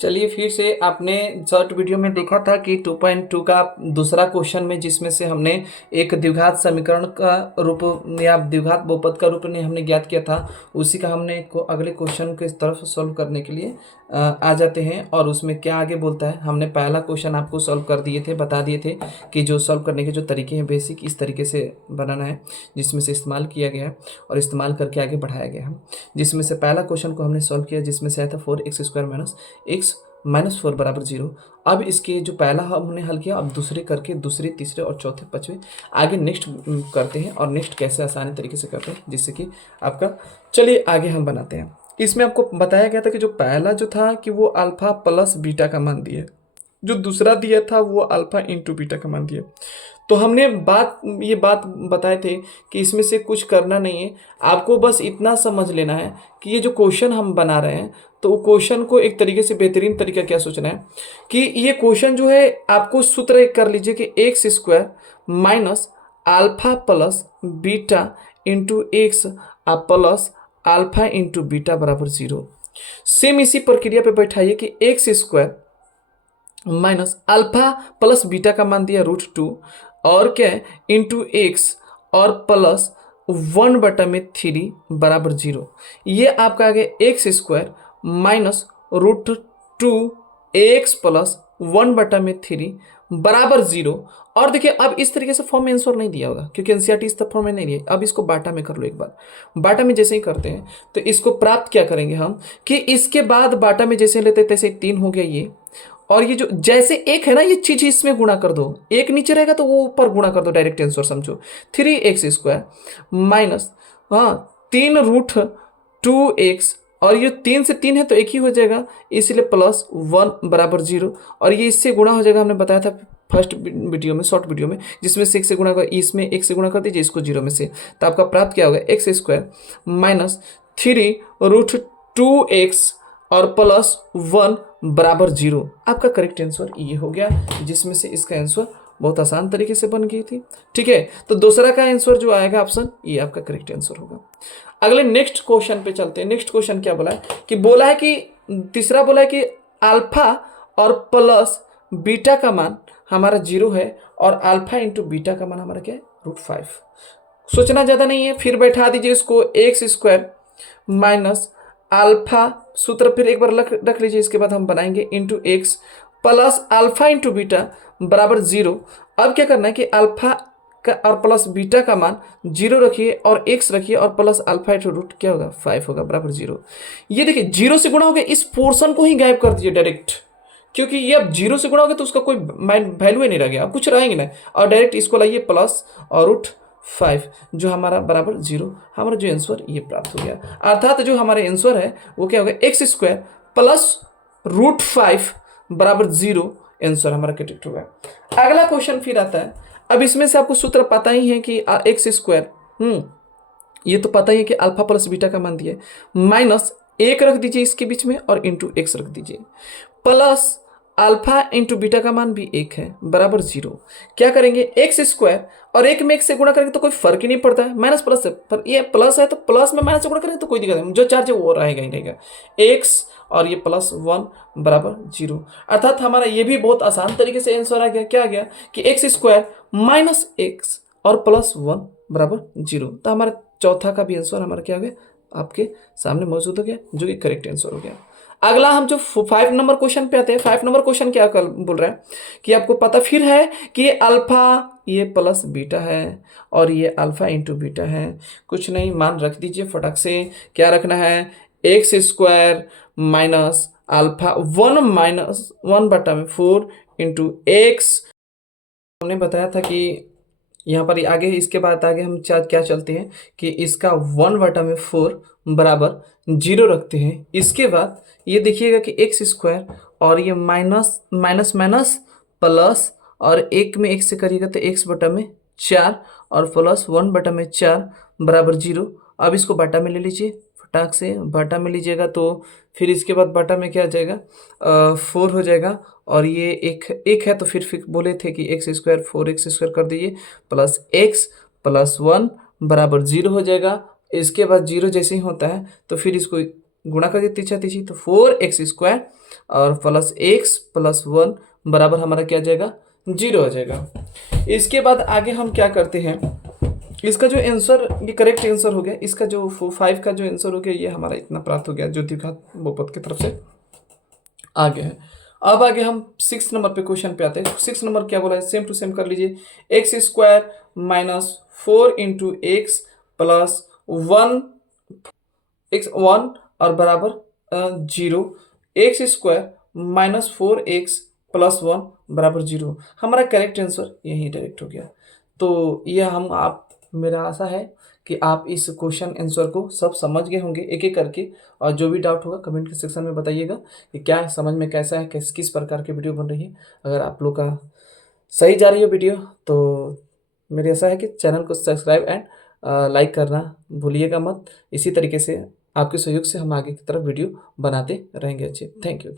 चलिए फिर से आपने शॉर्ट वीडियो में देखा था कि 2.2 का दूसरा क्वेश्चन में, जिसमें से हमने एक द्विघात समीकरण का रूप या द्विघात बहुपद का रूप ने हमने ज्ञात किया था। उसी का हमने अगले क्वेश्चन के तरफ सॉल्व करने के लिए आ जाते हैं। और उसमें क्या आगे बोलता है, हमने पहला क्वेश्चन आपको सॉल्व कर दिए थे, बता दिए थे कि जो सॉल्व करने के जो तरीके हैं बेसिक इस तरीके से बनाना है, जिसमें से इस्तेमाल किया गया है और इस्तेमाल करके आगे बढ़ाया गया है। जिसमें से पहला क्वेश्चन को हमने सॉल्व किया, जिसमें से आया था 4x² माइनस एक्स माइनस 4 बराबर 0। अब इसके जो पहला हमने हल किया, अब दूसरे करके दूसरे तीसरे और चौथे पांचवें आगे नेक्स्ट करते हैं, और नेक्स्ट कैसे आसानी तरीके से करते हैं जिससे कि आपका, चलिए आगे हम बनाते हैं। इसमें आपको बताया गया था कि जो पहला जो था कि वो अल्फा प्लस बीटा का मान दिया, जो दूसरा दिया था वो अल्फा इंटू बीटा का मान दिया। तो हमने ये बात बताए थे कि इसमें से कुछ करना नहीं है, आपको बस इतना समझ लेना है कि ये जो क्वेश्चन हम बना रहे हैं, तो क्वेश्चन को एक तरीके से बेहतरीन तरीका क्या सोचना है कि ये क्वेश्चन जो है, आपको सूत्र एक कर लीजिए कि x² minus alpha plus beta into x plus alpha into beta बराबर 0। सेम इसी प्रक्रिया पे बैठाइए कि x² minus alpha plus beta का मान दिया √2, और क्या है इंटू एक्स और प्लस 1/3 बराबर 0। ये आपका आ गया x² माइनस √2 एक्स प्लस 1/3 बराबर 0। और देखिए अब इस तरीके से फॉर्म में आंसर नहीं दिया होगा क्योंकि एनसीईआरटी इस फॉर्म में नहीं दिया। अब इसको बाटा में कर लो एक बार। बाटा में जैसे ही करते हैं तो इसको प्राप्त क्या करेंगे हम कि इसके बाद बाटा में जैसे लेते तैसे 3 हो गया ये, और ये जो जैसे एक है ना, ये चीज इसमें गुणा कर दो, एक नीचे रहेगा तो वो ऊपर गुणा कर दो, डायरेक्ट आंसर समझो। 3x² माइनस, हाँ 3√2x, और ये 3 से 3 है तो एक ही हो जाएगा, इसलिए +1 बराबर 0। और ये इससे गुणा हो जाएगा, हमने बताया था फर्स्ट वीडियो में, शॉर्ट वीडियो में, जिसमें से 1 से गुणा होगा, इसमें 1 से गुणा कर दीजिए इसको 0 में से, तो आपका प्राप्त क्या होगा x² माइनस 3√2x और +1 बराबर 0। आपका करेक्ट आंसर ये हो गया, जिसमें से इसका आंसर बहुत आसान तरीके से बन गई थी। ठीक है, तो दूसरा का आंसर जो आएगा ऑप्शन, ये आपका करेक्ट आंसर होगा। अगले नेक्स्ट क्वेश्चन पे चलते हैं। नेक्स्ट क्वेश्चन क्या बोला है कि तीसरा बोला है कि अल्फा और प्लस बीटा का मान हमारा 0 है, और अल्फा इंटू बीटा का मान हमारा क्या है √5। सोचना ज्यादा नहीं है, फिर बैठा दीजिए इसको x² माइनस अल्फा, सूत्र फिर एक बार रख लीजिए, इसके बाद हम बनाएंगे into x plus alpha into beta बराबर 0। अब क्या करना है कि अल्फा का और प्लस बीटा का मान 0 रखिए और एक्स रखिए, और प्लस अल्फा इंटू रूट क्या होगा 5 होगा बराबर 0। ये देखिए 0 से गुणा हो गया, इस पोर्शन को ही गायब कर दीजिए डायरेक्ट, क्योंकि ये अब 0 से गुणा हो गया तो उसका कोई वैल्यू ही नहीं रह गया, अब कुछ रहेंगे ना। और डायरेक्ट इसको लाइए प्लस और √5, जो हमारा बराबर 0। हमारा जो आंसर ये प्राप्त हो गया, अर्थात जो हमारा आंसर है वो क्या होगा x² प्लस √5 बराबर 0 आंसर हमारा करेक्ट होगा। अगला क्वेश्चन फिर आता है। अब इसमें से आपको सूत्र पता ही है कि x², ये तो पता ही है कि अल्फा प्लस बीटा का मान दिया, माइनस 1 रख दीजिए इसके बीच में और इंटू एक्स रख दीजिए, प्लस अल्फा इंटू बीटा का मान भी 1 है बराबर 0। क्या करेंगे x² और 1 में 1 से गुणा करेंगे तो कोई फर्क ही नहीं पड़ता है, माइनस प्लस है, पर ये प्लस है तो प्लस में माइनस से गुणा करेंगे तो कोई दिक्कत नहीं, जो चार्ज है वो रहेगा ही रहेगा x, और ये +1 बराबर 0। अर्थात हमारा ये भी बहुत आसान तरीके से आंसर आ गया। क्या आ गया कि x² माइनस एक्स और +1 बराबर 0। तो हमारा चौथा का भी आंसर हमारा क्या हो गया, आपके सामने मौजूद हो गया, जो कि करेक्ट आंसर हो गया। अगला हम जो 5 नंबर क्वेश्चन पे आते हैं। 5 नंबर क्वेश्चन क्या बोल रहा है कि आपको पता फिर है कि अल्फा ये प्लस बीटा है और ये अल्फा इंटू बीटा है। कुछ नहीं, मान रख दीजिए फटाक से। क्या रखना है, x² minus alpha 1/4 into x. हमने बताया था कि यहाँ पर आगे, इसके बाद आगे हम क्या चलते हैं कि इसका 1/4 बराबर 0 रखते हैं। इसके बाद ये देखिएगा कि x² और ये माइनस माइनस माइनस प्लस, और 1 में 1 से करिएगा तो x/4 और प्लस 1/4 बराबर 0। अब इसको बाटा में ले लीजिए, फटाक से बाटा में लीजिएगा तो फिर इसके बाद बाटा में क्या आ जाएगा, 4 हो जाएगा, और ये एक है तो फिर बोले थे कि x² 4x² कर दीजिए, प्लस x प्लस 1 बराबर 0 हो जाएगा। इसके बाद 0 जैसे ही होता है तो फिर इसको गुणा कर दिया तीछा तीछी, तो 4x² और प्लस x प्लस 1 बराबर हमारा क्या आ जाएगा, 0 आ जाएगा। इसके बाद आगे हम क्या करते हैं, इसका जो आंसर, ये करेक्ट आंसर हो गया, इसका जो 5 का जो आंसर हो गया ये हमारा इतना प्राप्त हो गया ज्योतिघात बहुपद की तरफ से। आगे है, अब आगे हम 6 नंबर पे क्वेश्चन पे आते हैं। 6 नंबर क्या बोला है, सेम टू सेम कर लीजिए। x² minus 4 into x plus 1 और बराबर 0, x² माइनस 4x प्लस 1 बराबर 0। हमारा करेक्ट आंसर यही डायरेक्ट हो गया। तो यह हम आप, मेरा आशा है कि आप इस क्वेश्चन आंसर को सब समझ गए होंगे एक एक करके। और जो भी डाउट होगा कमेंट के सेक्शन में बताइएगा कि क्या समझ में कैसा है, किस प्रकार की वीडियो बन रही है। अगर आप लोग का सही जा रही है वीडियो तो मेरी आशा है कि चैनल को सब्सक्राइब एंड लाइक करना भूलिएगा मत। इसी तरीके से आपके सहयोग से हम आगे की तरफ वीडियो बनाते रहेंगे। अच्छे, थैंक यू।